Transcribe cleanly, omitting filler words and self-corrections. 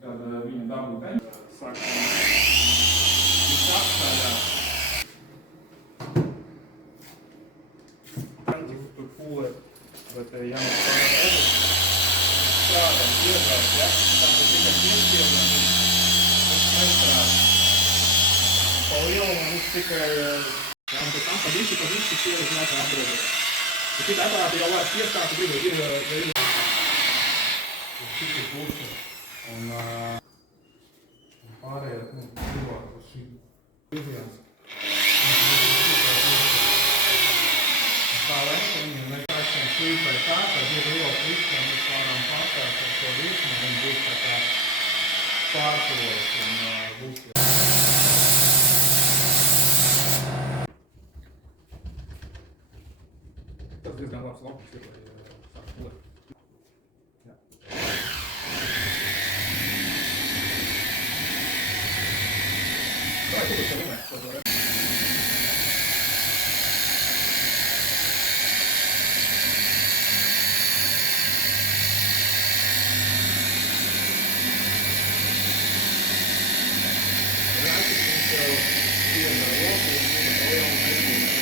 kad viņa dabūja beņu. Saka, viņš apstājās. Tu pūlē, bet jāmāk pārāk edu. Strādā, iedās, ja? Tā ka tikai piespiedu, viņš nestrādā. Pa lielumu viņš tikai... Jā, un pēc tam pa visi pieredzi nākā apgrozīt. Ja šitā aparāti jau var piestāt, ir šiti pusi. Un pārējā, cilvēku uz šī izjās. Tā lēka viņam nekākšana slīpē tā, kad ir ielas visiem, mēs varam pārstāt ar to vismu, un būs tā kā pārtuvojas un būs. Tas diezgan labs laukums ir, lai sāk pulēt. Jā. Vai tu būs runāt par to? Rācis viņš jau piena roku un viņa lielu